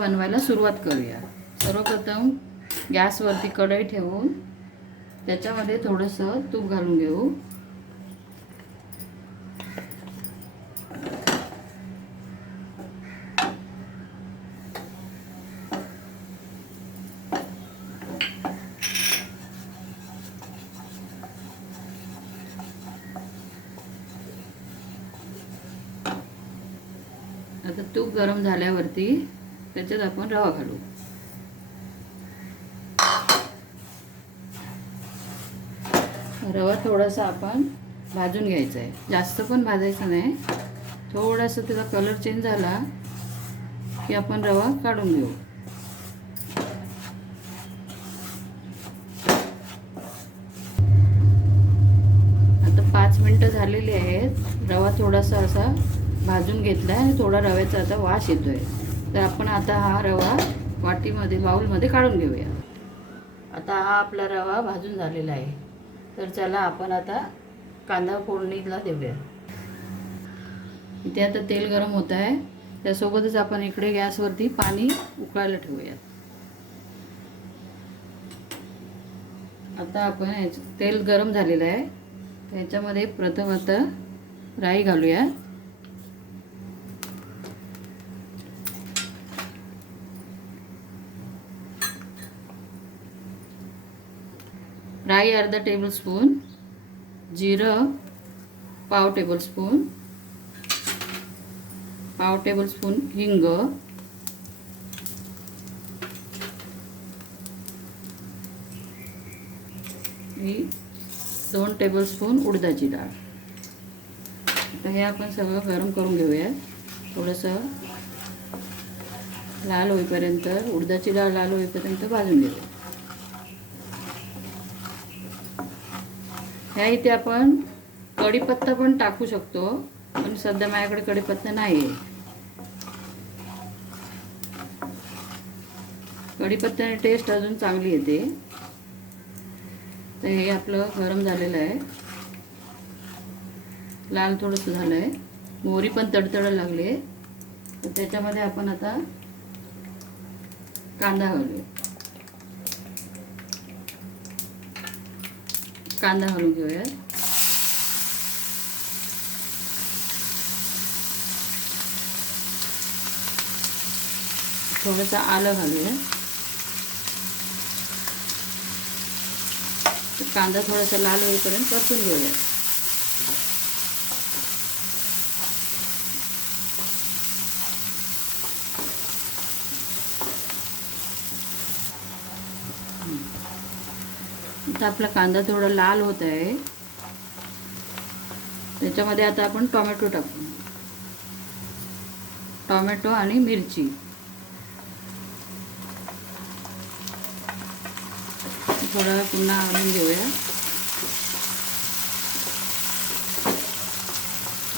बनवायला सुरुवात करूया। सर्वप्रथम गॅसवरती कढई ठेवून त्याच्यामध्ये थोडंसं तूप घालून घेऊ। आता तूप गरम झाल्यावरती त्याच्यात आपण रवा घालू। रवा थोडासा आपण भाजून घ्यायचा आहे, जास्त पण भाजायचं नाही। थोडासा त्याचा कलर चेंज झाला की आपण रवा काढून घेऊ। आता 5 मिनिटं झालेली आहेत। रवा थोडासा असा भाजून घेतला आहे आणि थोडा रव्याचा आता वास येतोय। तर आपण आता हा रवा वाटीमध्ये बाउलमध्ये काढून घेऊया। आता हा आपला रवा भाजून झालेला आहे। तर चला आपण आता कांदा फोडणीला देऊया। इथे आता तेल गरम होत आहे, त्यासोबतच आपण इकडे गॅसवरती पाणी उकळायला ठेवूया। आता आपण तेल गरम झालेलं आहे, त्याच्यामध्ये प्रथम आता राई घालूया। राई अर्धा टेबलस्पून, जिरं पाव टेबलस्पून, पाव टेबलस्पून हिंग, ही 2 टेबलस्पून उडदाची डाळ। आता हे आपण सगळं गरम करून घेऊया। थोडंसं लाल होईपर्यंत, उडदाची डाळ लाल होईपर्यंत भाजून घेऊया। ह्या इथे आपण कढीपत्ता पण टाकू शकतो, पण सध्या माझ्याकडे कढीपत्ता नाही आहे। कढीपत्त्याने टेस्ट अजून चांगली येते। तर हे आपलं गरम झालेलं आहे, लाल थोडंसं झालं आहे, मोहरी पण तडतडायला लागली आहे। तर त्याच्यामध्ये आपण आता कांदा घालूया। कांदा घालून घेऊया। थोडंसं आलं घालूया। कांदा थोडासा लाल होईपर्यंत परतून घेऊया। आता आपला कांदा थोडा लाल होत आहे, त्याच्यामध्ये आता आपण टोमॅटो टाकू। टोमॅटो आणि मिरची थोडा पुन्हा हलवून घेऊया।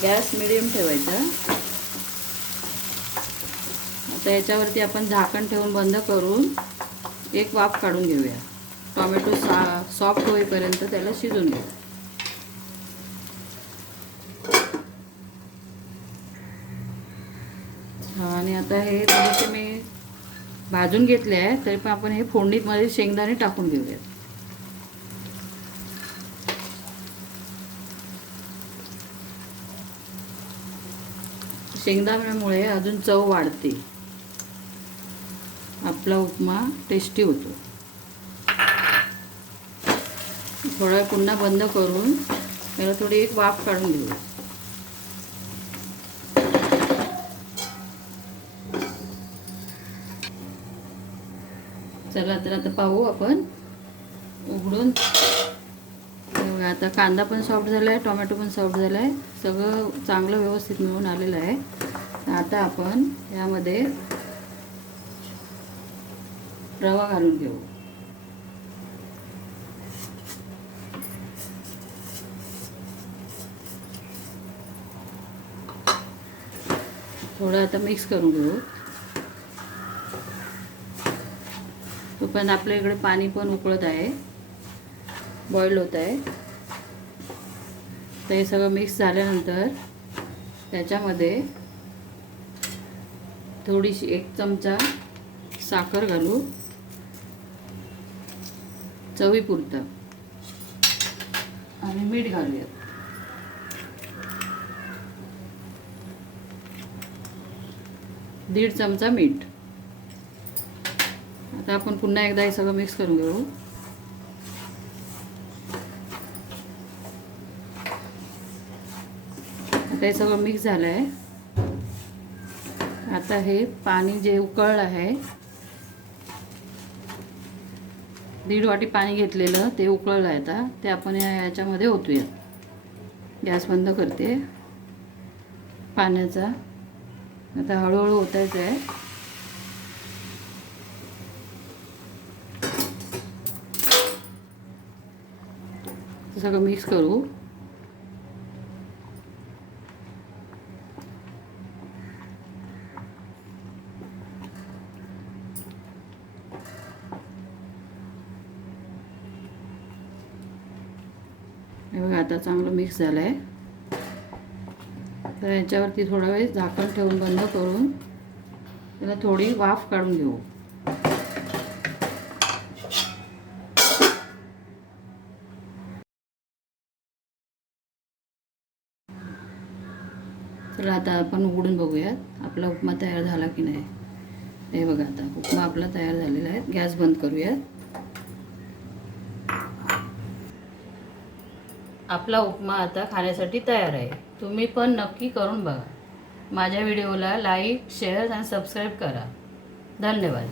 गॅस मिडियम ठेवायचा। आता याच्यावरती आपण झाकण ठेवून बंद करून एक वाफ काढून घेऊया। टोमॅटो सॉफ्ट होईपर्यंत त्याला शिजवून घेऊ। आणि आता हे थोडेसे मी भाजून घेतले आहे, तरी पण आपण हे फोडणीमध्ये शेंगदाणे टाकून घेऊया। शेंगदाण्यामुळे अजून चव वाढते, आपला उपमा टेस्टी होतो। थोडा पुन्हा बंद करून त्याला थोडी एक वाफ काढून घेऊया। चला तर आता पाहू आपण उघडून। आता कांदा पण सॉफ्ट झाला आहे, टोमॅटो पण सॉफ्ट झाला आहे, सगळं चांगलं व्यवस्थित मिळून आलेलं आहे। आता आपण यामध्ये रवा घालून घेऊ। थोडं आता मिक्स करून घेऊ। तोपर्यंत आपल्या इकडे पाणी पण उकळत आहे, बॉईल होत आहे। तर हे सगळं मिक्स झाल्यानंतर त्याच्यामध्ये थोडीशी 1 चमचा साखर घालू चवीपुरतं आणि मीठ घालूया. दीड चमचा मीठ. आता आपण पुन्हा एकदा हे सगळं मिक्स करून घेऊ. आता हे सगळं मिक्स झालं आहे. आता हे पाणी जे उकळलं आहे, 1.5 वाटी पाणी घेतलेलं ते उकळलं आहे. आता ते आपण याच्यामध्ये ओतूया. गॅस बंद करते पाण्याचा. आता हळूहळू ओतायचं आहे. सगळं मिक्स करू. हे बघा आता चांगलं मिक्स झालं आहे. तर याच्यावरती थोडा वेळ झाकण ठेवून बंद करून त्याला थोडी वाफ काढून घेऊ. चला आता आपण उघडून बघूयात आपला उपमा तयार झाला की नाही. हे बघा आता उपमा आपला तयार झालेला आहे. गॅस बंद करूयात. आपला उपमा आता खाण्यासाठी तयार आहे. तुम्ही पण नक्की करून बघा. माझ्या व्हिडिओला लाईक, शेअर आणि सबस्क्राईब करा. धन्यवाद.